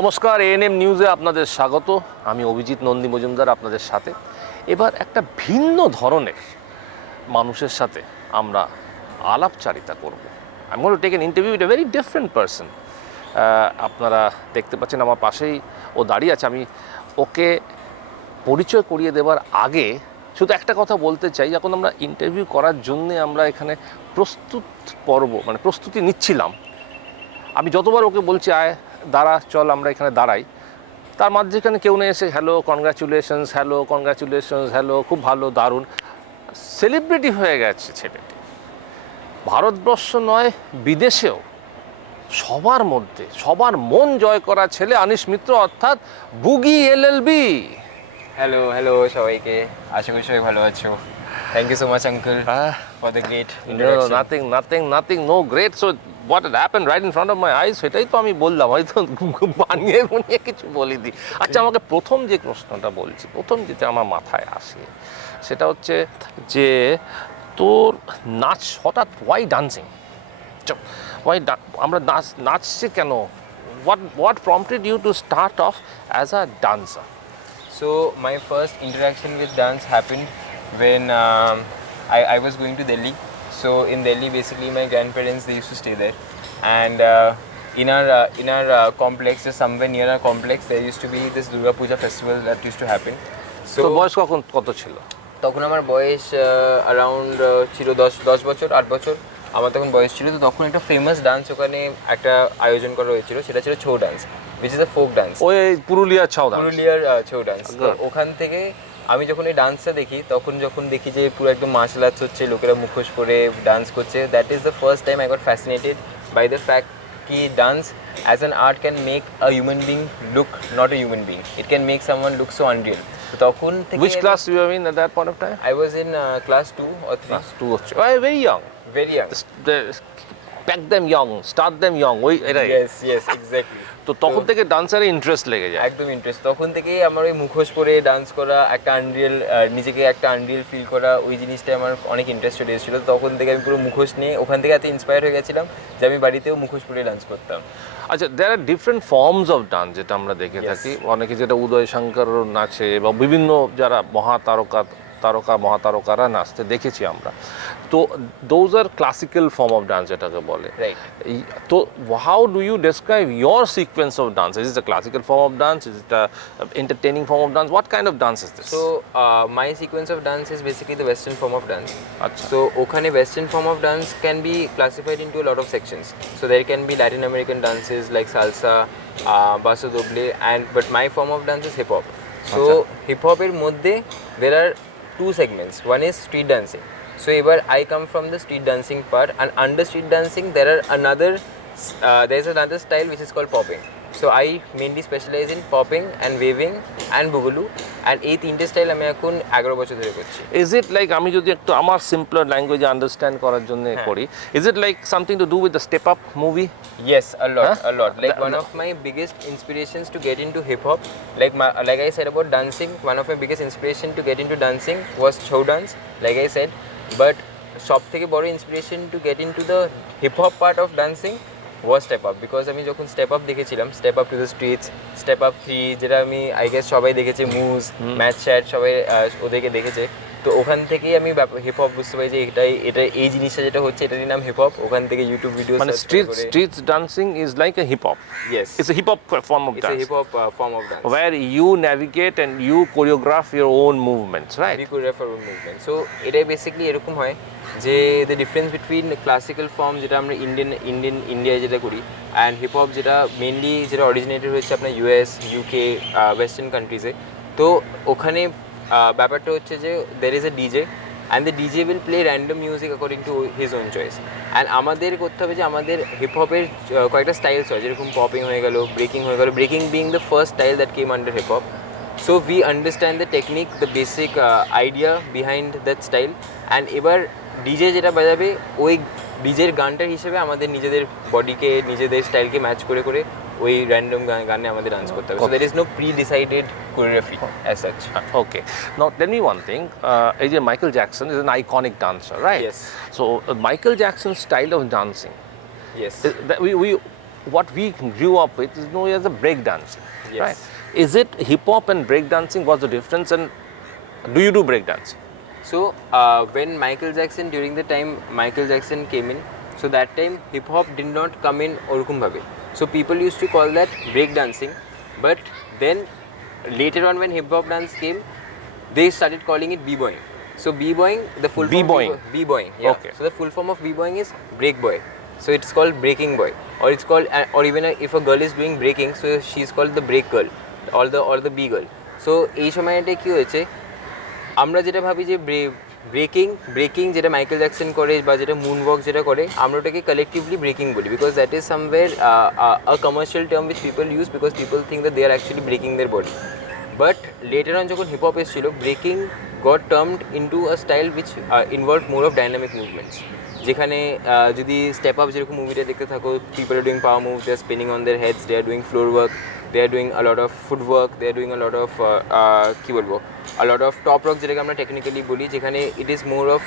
নমস্কার, এএনএম নিউজে আপনাদের স্বাগত। আমি অভিজিৎ নন্দী মজুমদার আপনাদের সাথে। এবার একটা ভিন্ন ধরনের মানুষের সাথে আমরা আলাপচারিতা করব। আমি going to take an interview with a very different person. আপনারা দেখতে পাচ্ছেন আমার পাশেই ও দাঁড়িয়ে আছে। আমি ওকে পরিচয় করিয়ে দেওয়ার আগে শুধু একটা কথা বলতে চাই। যখন আমরা ইন্টারভিউ করার জন্যে আমরা এখানে প্রস্তুতি নিচ্ছিলাম, আমি যতবার ওকে বলছি আয় দাঁড়া, চল আমরা এখানে দাঁড়াই, তার মাঝখানে কেউ না এসে হ্যালো কনগ্রাচুলেশনস, হ্যালো খুব ভালো, দারুণ। সেলিব্রিটি হয়ে গেছে ছেলেটি। ভারতবর্ষ নয়, বিদেশেও সবার মধ্যে সবার মন জয় করা ছেলে আনিশ মিত্র, অর্থাৎ বুগি এলএলবি। হ্যালো সবাইকে, আশা করি সবাই ভালো আছো। Thank you so much uncle for the great introduction. Nothing no great. So what happened right in front of my eyes, সেটাই তো আমি বললাম, হয়তো বানিয়ে কিছু বলে দিই। আচ্ছা, আমাকে প্রথম যে প্রশ্নটা বলছি, প্রথম যেটা আমার মাথায় আসে সেটা হচ্ছে যে তোর নাচ হঠাৎ ওয়াই ডান্সিং, আমরা নাচছি কেন? What prompted you to start off as a dancer? So my first interaction with dance happened when I was going to Delhi. So in Delhi, basically my grandparents, they used to stay there, and in our complex, just somewhere near our complex, there used to be this Durga Puja festival that used to happen. So বয়স কত ছিল তখন? আমার বয়স around ছিল 10 বছর, 8 বছর আমার তখন বয়স ছিল। তো তখন একটা ফেমাস ডান্স ওখানে একটা আয়োজন করা হয়েছিল, সেটা ছিল Chhau dance, which is a folk dance. ওই পুরুলিয়ার ছৌ ডান্স। তো ওখান থেকে আমি যখন এই ডান্সটা দেখি, যখন দেখি যে পুরো একদম মার্শাল আর্টস হচ্ছে, লোকেরা মুখোশ পরে ডান্স করছে, that is the first time I got fascinated by the fact কি dance as an art can make a human being look not a human being, it can make someone look so unreal. তখন থেকে which class you were in at that point of time? I was in class 2 or 3. Class 2 হচ্ছে very young. Pack them young, start them young. ওই এটাই। Yes, exactly. তো তখন থেকে ডান্সারে interest লেগে যায়। একদম ইন্টারেস্ট। তখন থেকেই আমার ওই মুখোশ পরে ডান্স করা, একটা আনরিয়েল, নিজেকে একটা আনরিয়েল ফিল করা, ওই জিনিসটা আমার অনেক ইন্টারেস্টেড এসেছিলো। তখন থেকে আমি পুরো মুখোশ নিয়ে ওখান থেকে এত ইন্সপায়ার হয়ে গেছিলাম যে আমি বাড়িতেও মুখোশ পরে ডান্স করতাম। আচ্ছা, দেয়ার আর ডিফারেন্ট ফর্মস অফ ডান্স যেটা আমরা দেখে থাকি। অনেকে যেটা উদয় শঙ্কর নাচে বা বিভিন্ন যারা মহাতারকারা নাচতে দেখেছি আমরা। তো those are classical form of dance যেটাকে বলে। তো how do you describe your sequence of dance? Is it a classical form of dance? Is it a entertaining form of dance? What kind of dance is this? So my sequence of dance is basically the western form of dance. Achha. So okhane western form of dance can be classified into a lot of sections. So there can be Latin American dances like salsa, paso doble, but my form of dance is hip hop. So hip hop er moddhe there are two segments. One is street dancing. So ebar I come from the street dancing part, and under street dancing there's another style which is called popping. So I mainly specialize in popping and waving and boogaloo, and এই তিনটে style আমি এখন 11 বছর ধরে করছি। Is it like, আমি যদি একটু আমার সিম্পলার ল্যাঙ্গুয়েজে আন্ডারস্ট্যান্ড করার জন্য করি, is it like something to do with the step up movie? Yes, a lot. Like one of my biggest inspirations to get into hip hop, like I said about dancing, one of my biggest inspiration to get into dancing was chow dance, like I said, but সব থেকে বড় inspiration to get into the hip hop part of dancing was step up. Because আমি যখন step up দেখেছিলাম, step up to the streets, step up 3, যেটা আমি I guess সবাই দেখেছে, মুজ, ম্যাচ চ্যাট, সবাই ওদেরকে দেখেছে। তো ওখান থেকেই আমি হিপ হপ বুঝতে পারি যে এটা এই জিনিসটা যেটা হচ্ছে এটারই নাম হিপ হপ। ওখান থেকে ইউটিউব ভিডিও, মানে street dancing is like a hip hop. Yes, it's a hip hop form of dance. It's a hip hop form of dance where you navigate and you choreograph your own movements, right? We choreograph our own movements. So এটাই basically এরকম হয় যে the difference between classical form যেটা আমরা ইন্ডিয়ায় যেটা করি, and hip hop যেটা মেনলি যেটা অরিজিনেটেড হয়েছে আপনার US, UK, ওয়েস্টার্ন কান্ট্রিজে। তো ওখানে ব্যাপারটা হচ্ছে যে there is a DJ, and the DJ will play random music according to his own choice. And আমাদের করতে হবে যে আমাদের হিপ হপের কয়েকটা স্টাইলস হয়, যেরকম পপিং হয়ে গেল, ব্রেকিং হয়ে গেল, breaking being the first style that came under hip hop. So we understand the technique, the basic idea behind that style, and এবার ডিজে যেটা বাজাবে ওই ডিজের গানটার হিসেবে আমাদের নিজেদের বডিকে, নিজেদের স্টাইলকে ম্যাচ করে করে ওই র্যান্ডম গানে আমাদের ডান্স করতে হবে। So there is no pre-decided choreography as such. Okay. Now tell me one thing. Michael Jackson is an iconic dancer, right? Yes. So Michael Jackson's style of dancing. Yes. what we grew up with is known as a break dancing, Yes. right? Is it hip hop and break dancing? What's the difference? And do you do break dancing? So when Michael Jackson, during the time Michael Jackson came in, so that time hip hop did not come in orukum bhabe. So people used to call that break dancing, but then later on when hip hop dance came, they started calling it b-boying. So b-boying, the full form B-boying. b-boying, yeah. Okay. So the full form of b-boying is break boy. So it's called breaking boy, or it's called, or even if a girl is doing breaking, so she's called the break girl, or the b girl. So এই সময়টা কি হয়েছে, আমরা যেটা ভাবি যে breaking যেটা Michael Jackson করে বা যেটা মুন ওয়াক যেটা করে, আমরা ওটাকে কালেকটিভলি ব্রেকিং বলি, because that is somewhere a commercial term which people use, because people think that they are actually breaking their body. But later on যখন হিপ হপ এসেছিল, breaking got termed into a style which involve more of dynamic movements, যেখানে যদি Step Up যেরকম মুভিটা দেখতে থাকো, people are doing power move, they are spinning on their heads, they are doing floor work, they are doing a lot of footwork, they are doing a lot of কি বলবো, a lot of top rock যেটাকে আমরা technically বলি, যেখানে it is more of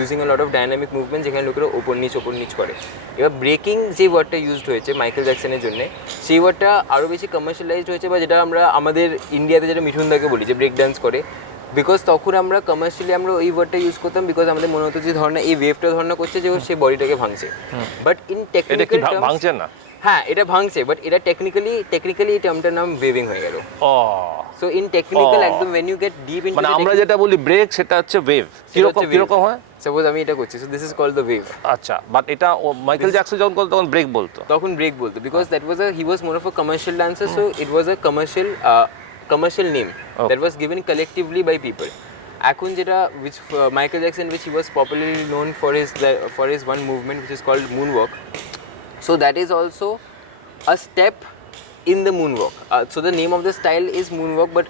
using a lot of dynamic movement, যেখানে লোকেরা ওপর নিচ করে। এবার ব্রেকিং যে ওয়ার্ডটা ইউজড হয়েছে মাইকেল জ্যাকসনের জন্য, সেই ওয়ার্ডটা আরও বেশি কমার্শিয়ালাইজড হয়েছে, বা যেটা আমরা আমাদের ইন্ডিয়াতে যেটা মিঠুনদাকে বলি যে ব্রেক ডান্স করে, বিকজ তখন আমরা কমার্শিয়ালি আমরা ওই ওয়ার্ডটা ইউজ করতাম, বিকজ আমাদের মনে হতো যে ধরনের এই ওয়েভটা ধরনা করছে যে সে বডিটাকে ভাঙছে, বাট ইন টেকনিক্যাল টার্মস ভাঙছে না, হ্যাঁ এটা ভাঙছে, বাট এটা টেকনিক্যালি এই টার্মটার নাম ওয়েভিং হয়ে গেল। ও সো ইন টেকনিক্যাল একদম when you get deep into মানে আমরা যেটা বলি ব্রেক, সেটা হচ্ছে ওয়েভ। কিরকম হয়? সাপোজ আমি এটা করছি, so this is called the wave. আচ্ছা, বাট এটা মাইকেল জ্যাকসন যখন করতো তখন ব্রেক বলতো, because that was he was more of a commercial dancer, so it was a commercial name that was given collectively by people. এখন যেটা which Michael Jackson, which he was popularly known for his one movement which is called moonwalk, so that is also a step in the moonwalk. So the name of the style is moonwalk, but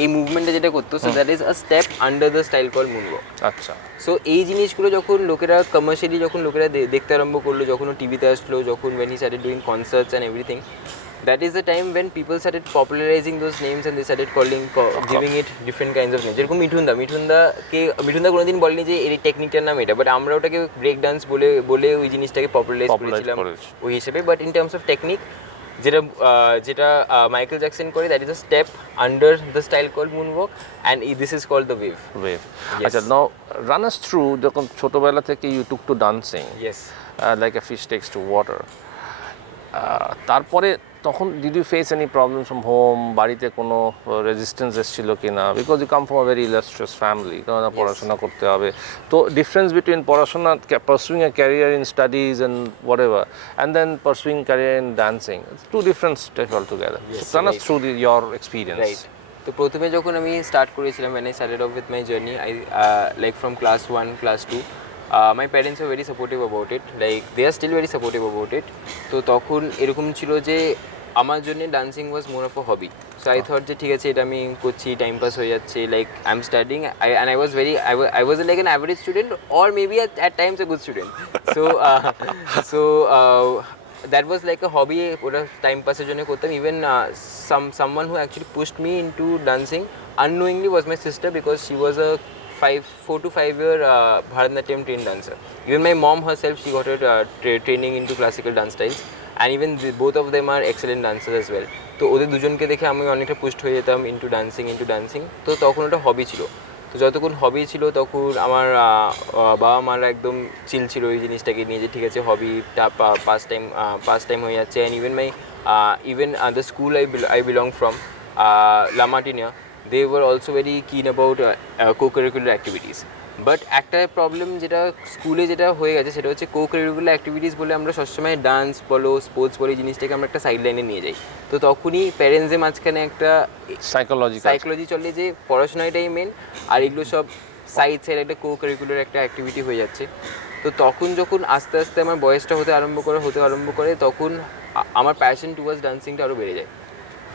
এই মুভমেন্টটা যেটা করতো, so that is a step under the style called moonwalk. আচ্ছা। So এই জিনিসগুলো যখন লোকেরা commercially দেখতে আরম্ভ করলো, যখন ও টিভিতে আসলো, যখন when he started doing concerts and everything, that is the time when people started popularizing those names and they started giving it different kinds of names. যেরকম মিঠুনদা কোনোদিন বলেনি যে এই টেকনিকটার নাম এটা, বাট আমরা ওটাকে ব্রেক ডান্স বলে ওই জিনিসটাকে পপুলারাইজ করেছিলাম ওই হিসেবে। But in terms of technique যেটা মাইকেল জ্যাকসন করে, that is a step under the style called moonwalk, and this is called the wave. আচ্ছা, নাও রান আস থ্রু, যখন ছোটবেলা থেকে you took to dancing like a fish takes to water, তারপরে তখন did you face any problem from home? বাড়িতে কোনো resistance এসেছিল কি না? Because you come from a very illustrious family, কারণ পড়াশোনা করতে হবে। তো ডিফারেন্স বিটুইন পড়াশোনা, pursuing a career in studies and whatever, and then pursuing career in dancing, two different step all together. Run us through your experience. তো প্রথমে যখন আমি স্টার্ট করেছিলাম, when I started off with my journey, I like from class 1, class 2, my parents were very supportive about it, like they are still very supportive about it. তো তখন এরকম ছিল যে আমার জন্য dancing was more of a hobby. So I thought যে ঠিক আছে, এটা আমি করছি, টাইম পাস হয়ে যাচ্ছে, like I am studying, and I was like an average student, or maybe at times a good student. So that was like a hobby, ওটা time পাসের জন্য করতাম। Even someone who actually pushed me into dancing unknowingly was my sister, because she was a 4 to 5 year Bharatanatyam trained dancer. Even my mom herself, she got her training into classical dance styles, and even both of them are excellent dancers as well. তো ওদের দুজনকে দেখে আমি অনেকটা post হয়ে যেতাম into dancing. তো তখন ওটা হবি ছিল। তো যতক্ষণ হবি ছিল, তখন আমার বাবা মারা একদম চিল ছিল এই জিনিসটাকে নিয়ে, যে ঠিক আছে হবিটা পাস টাইম হয়ে যাচ্ছে। And even the school I belong from, La Martinia, they were also very keen about co-curricular activities. But একটা প্রবলেম যেটা স্কুলে যেটা হয়ে গেছে, সেটা হচ্ছে কো-কারিকুলার অ্যাক্টিভিটিস বলে আমরা সবসময় ডান্স বলো, স্পোর্টস বলো, এই জিনিসটাকে আমরা একটা সাইড লাইনে নিয়ে যাই। তো তখনই প্যারেন্টসদের মাঝখানে একটা সাইকোলজি চলে যে পড়াশোনাটাই মেন, আর এগুলো সব সাইড একটা কো-কারিকুলার একটা অ্যাক্টিভিটি হয়ে যাচ্ছে। তো তখন যখন আস্তে আস্তে আমার বয়সটা হতে আরম্ভ করে, তখন আমার প্যাশন টুয়ার্ডস ডান্সিংটা আরও বেড়ে যায়।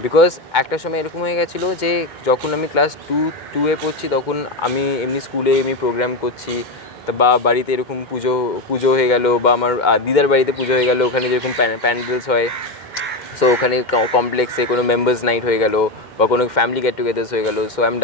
বিকজ একটা সময় এরকম হয়ে গেছিলো যে যখন আমি ক্লাস 2 পড়ছি, তখন আমি এমনি স্কুলে প্রোগ্রাম করছি, বা বাড়িতে এরকম পুজো হয়ে গেল, বা আমার দিদার বাড়িতে পুজো হয়ে গেল, ওখানে যেরকম প্যান্ডেলস হয়, সো ওখানে কমপ্লেক্সে কোনো মেম্বার্স নাইট হয়ে গেল, বা কোনো ফ্যামিলি গেট টুগেদার্স হয়ে গেলো, so I am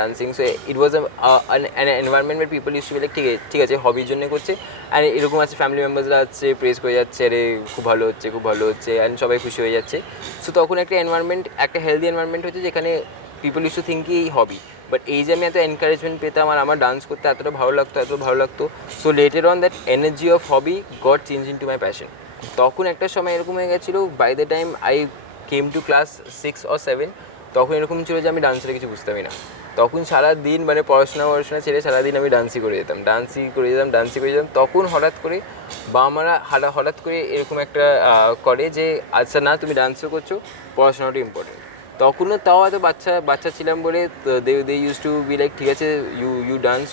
dancing, so it was an environment where people use to be like ঠিক আছে হবির জন্য করছে, অ্যান্ড এরকম আছে ফ্যামিলি মেম্বার্সরা আছে প্রেস করে যাচ্ছে, আরে খুব ভালো হচ্ছে অ্যান্ড সবাই খুশি হয়ে যাচ্ছে। সো তখন একটা এনভায়রনমেন্ট, একটা হেলদি এনভায়রনমেন্ট হচ্ছে যেখানে পিপল ইউজ টু থিঙ্ক কি হবি, বাট এই যে আমি এত এনকারেজমেন্ট পেতাম আর আমার ডান্স করতে এতটা ভালো লাগতো, so later on that energy of hobby got change into my passion. তখন একটা সময় এরকম হয়ে গেছিলো, by the time I came to class 6 or 7, তখন এরকম ছিল যে আমি ডান্সের কিছু বুঝতামই না। তখন সারাদিন মানে পড়াশোনা ছেড়ে সারাদিন আমি ডান্সই করে যেতাম। তখন হঠাৎ করে বাবা-মারা হঠাৎ করে এরকম একটা করে যে আচ্ছা না তুমি ডান্সও করছো, পড়াশোনাটা ইম্পর্টেন্ট। তখনও তাও এত বাচ্চা ছিলাম বলে they use to be like ঠিক আছে you dance.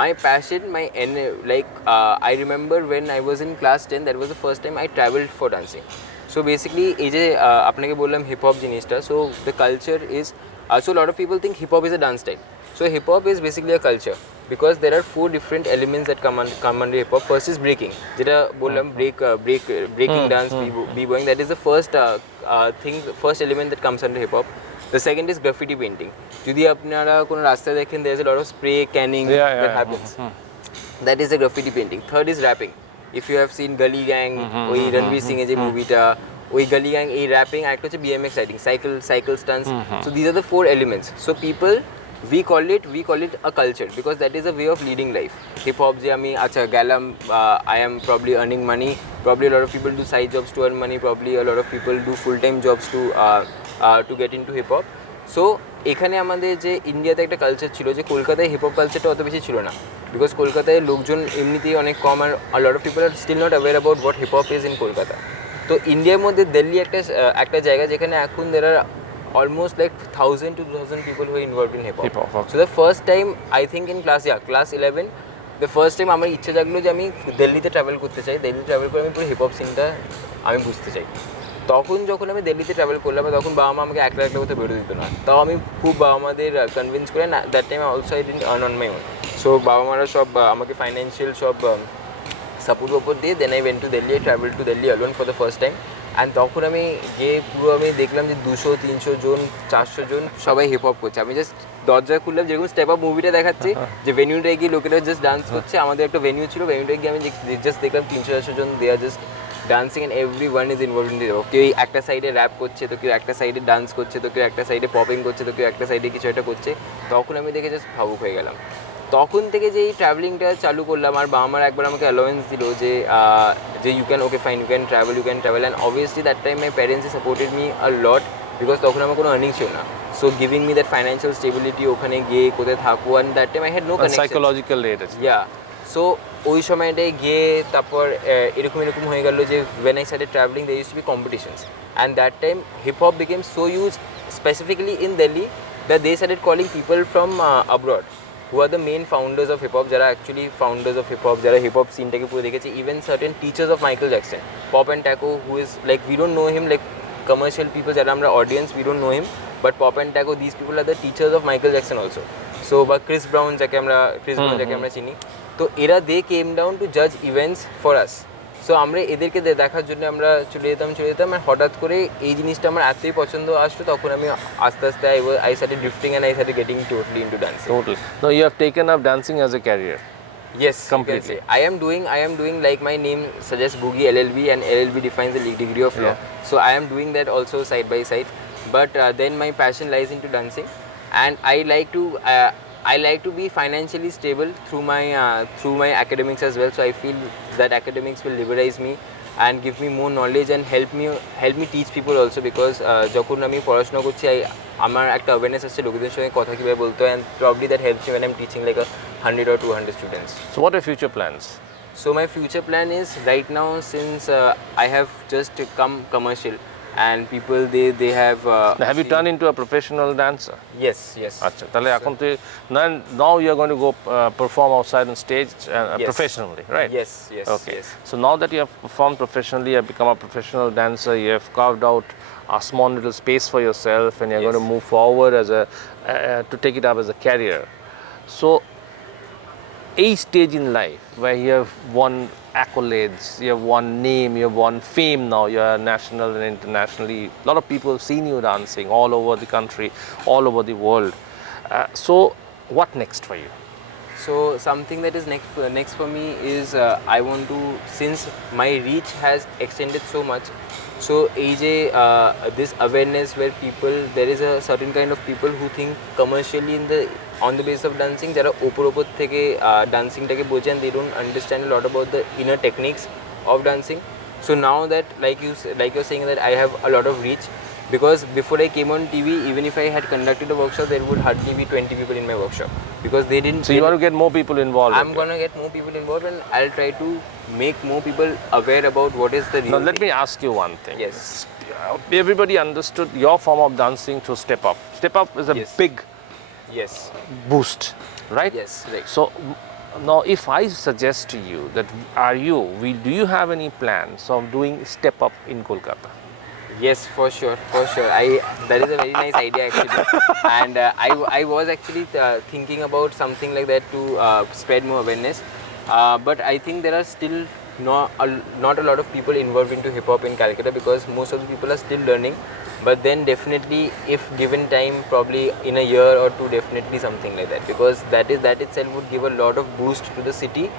My passion, I remember when I was in class 10, that was the first time I traveled for dancing. So basically এই যে আপনাকে বললাম হিপ হপ জিনিসটা, so the culture is so a lot of people think hip hop is a dance style. So hip hop is basically a culture because there are 4 different elements that come under hip hop. First is breaking, যেটা বললাম breaking dance, b-boying, that is the first element that comes under hip hop. The second is graffiti painting. যদি আপনারা কোনো রাস্তায় দেখেন there is a lot of spray canning that happens. That is the graffiti painting. Third is rapping. If you have seen Gully Gang, ওই রণবীর সিং এর যে মুভিটা, ওই Gully Gang, এই rapping, আর একটা হচ্ছে BMX riding, cycle stunts. So these are the 4 elements. So people, we call it a culture because that is a way of leading life. Hip hop যে আমি আচ্ছা গেলাম, I am probably earning money. Probably a lot of people do side jobs to earn money. Probably a lot of people do full-time jobs to get into hip hop. So এখানে আমাদের যে ইন্ডিয়াতে একটা culture ছিল, যে কলকাতায় hip hop কালচারটা অত বেশি ছিল না, বিকজ কলকাতায় লোকজন এমনিতেই অনেক কম, আর lot of people are still not aware about what hip hop is in Kolkata. তো ইন্ডিয়ার মধ্যে দিল্লি একটা জায়গা যেখানে এখন there are almost like 1000 to 2000 people who involved in hip hop. So the first time I think in class 11, the first time আমার ইচ্ছে জাগলো যে আমি দিল্লিতে ট্রাভেল করতে চাই, দিল্লিতে ট্রাভেল করে আমি পুরো হিপ হপ সিনটা আমি বুঝতে চাই। তখন যখন আমি দিল্লিতে ট্রাভেল করলাম, তখন বাবা মা আমাকে একলা কোথাও বেরোতে দিত না, তাও আমি খুব বাবা মাদের কনভিন্স করে না, that time also I didn't earn on my own. So বাবা মারা সব আমাকে ফাইন্যান্সিয়াল সব সাপোর্ট দিয়ে then I went to Delhi, I travel to Delhi alone for the first time. And তখন আমি গিয়ে পুরো আমি দেখলাম যে 200-300 জন 400 জন সবাই হিপ হপ করছে। আমি জাস্ট দরজা খুললাম, যেরকম স্টেপ আপ মুভিটা দেখাচ্ছে যে ভেনিউটায় গিয়ে লোকেরা জাস্ট ডান্স করছে, আমাদের একটা ভেনিউ ছিল, ভেনিউটায় গিয়ে আমি জাস্ট দেখলাম 300-400 জন they are just dancing and everyone is involved in the hip hop. কেউ একটা সাইডে র্যাপ করছে, তো কেউ একটা সাইডে ডান্স করছে, তো কেউ একটা সাইডে পপিং করছে, তো কেউ একটা সাইডে কিছু একটা করছে। তখন আমি দেখে জাস্ট ভাবুক হয়ে গেলাম। তখন থেকে যে এই ট্রাভেলিংটা চালু করলাম, আর বাবা মার একবার আমাকে অ্যালাওয়েন্স দিল যে you can you can travel and obviously that time my parents supported me a lot because তখন আমার কোনো আর্নিং ছিল না। So giving me that financial stability, ওখানে গিয়ে কোথায় থাকবো, and that time I had no connection, psychological aid, yeah. সো ওই সময়টায় গিয়ে তারপর এরকম হয়ে গেল যে when I started traveling there used to be competitions, and that time hip hop became so huge specifically in Delhi that they started calling people from abroad who are the main founders of hip hop, যারা actually founders of hip hop, যারা hip hop scene টাকে পুরো দেখেছে, even certain teachers of Michael Jackson, Pop and Taco, who is like we don't know him like commercial people, যারা আমরা audience we don't know him, but Pop and Taco, these people are the teachers of Michael Jackson also. So বা Chris Brown যাকে আমরা চিনি, তো এরা দে came down to জাজ events for us. So আমরা এদেরকে দেখার জন্য আমরা চলে যেতাম, আর হঠাৎ করে এই জিনিসটা আমার এতই পছন্দ আসতো, তখন আমি আস্তে I started drifting and I started getting totally into dancing. Totally. Now you have taken up dancing as a career. Yes, completely. I am doing like my name suggests Boogie LLB, and LLB defines the degree of law. So I am doing that also side by side, but then my passion lies into dancing, and I like to be financially stable through my academics as well. So I feel that academics will liberalize me and give me more knowledge and help me teach people also, because যখন আমি পড়াশোনা করছি আমার একটা awareness আছে লোকদের সঙ্গে কথা কীভাবে বলতে হয়, and probably that helps me when I'm teaching like 100 or 200 students. So what are future plans? So my future plan is right now, since I have just come commercial and people they have have you turned into a professional dancer? Yes. আচ্ছা, তাহলে এখন তুই now you are going to go perform outside on stage professionally, right? Yes. Okay. So now that you have performed professionally, you have become a professional dancer, you have carved out a small little space for yourself, and you're going to move forward as to take it up as a career. So a stage in life where you have won accolades, you have won name, you have won fame now, you are national and internationally. A lot of people have seen you dancing all over the country, all over the world. So what next for you? So something that is next for me is I want to, since my reach has extended so much, so this awareness where people, there is a certain kind of people who think commercially on the basis of dancing, jara opor theke dancing take boche and they don't understand a lot about the inner techniques of dancing. So now that like you're saying that I have a lot of reach, because before I came on TV, even if I had conducted a workshop, there would hardly be 20 people in my workshop, because they didn't. So you want to get more people involved? I'm gonna get more people involved, and I'll try to make more people aware about what is the real Now let thing. me ask you one thing. Yes. Everybody understood your form of dancing to Step Up. Step Up is a Yes. big Yes. boost, right? Yes. Right. So now if I suggest to you that do you have any plans of doing Step Up in Kolkata? Yes, for sure. That is a very nice idea actually, and I was actually thinking about something like that to spread more awareness. But I think there are still not a lot of people involved into hip hop in Calcutta, because most of the people are still learning. But then definitely, if given time, probably in a year or two, definitely something like that, because that itself would give a lot of boost to the city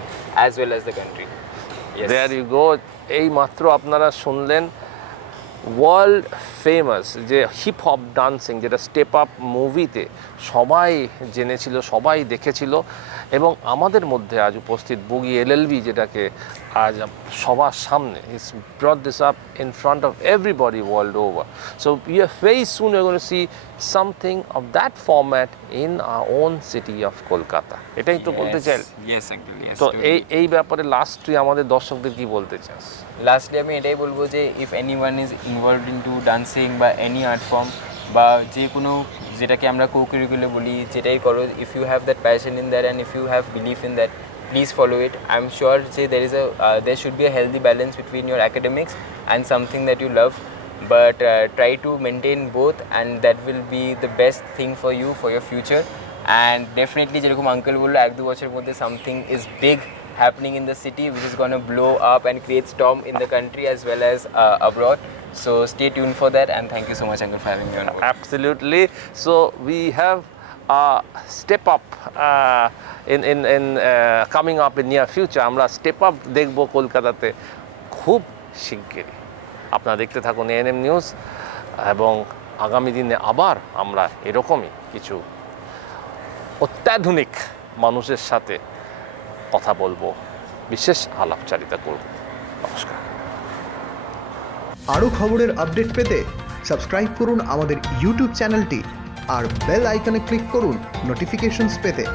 as well as the country. Yes. There you go. এই মাত্র আপনারা শুনলেন world famous যে hip hop dancing, যেটা step up মুভিতে সবাই জেনেছিল, সবাই দেখেছিল, এবং আমাদের মধ্যে আজ উপস্থিত বুগি এলএলবি, যেটাকে আজ সবার সামনে is brought this up in front of everybody world over. So you are very soon you gonna see something of that format in our own city of Kolkata. এটাই তো বলতে চাই। Yes, actually. Yes. তো এই ব্যাপারে লাস্ট তুই আমাদের দর্শকদের কি বলতে চাস? লাস্টলি আমি এটাই বলবো যে if anyone is involved into dancing বা এনি আর্ট ফর্ম বা যে কোনো যেটাকে আমরা কো-কারিকুলার বলি, যেটাই করো, if you have that passion in that and if you have belief in that, please follow it. I'm sure যে there should be a healthy balance between your academics and something that you love, but try to maintain both, and that will be the best thing for you for your future. And definitely যেরকম uncle বললো, 1-2 বছরের মধ্যে something is big happening in the city which is going to blow up and create storm in the country as well as abroad. So stay tuned for that, and thank you so much, uncle, for having me on board. Absolutely. So we have Step Up in coming up in near future. আমরা Step Up দেখবো কলকাতাতে খুব শিগগিরই। আপনারা দেখতে থাকুন ANM news, এবং আগামী দিনে আবার আমরা এরকমই কিছু অত্যাধুনিক মানুষের সাথে কথা বলবো, বিশেষ আলাপচারিতা করব। নমস্কার। আরও খবরের আপডেট পেতে সাবস্ক্রাইব করুন আমাদের ইউটিউব চ্যানেলটি আর বেল আইকনে ক্লিক করুন নোটিফিকেশনস পেতে।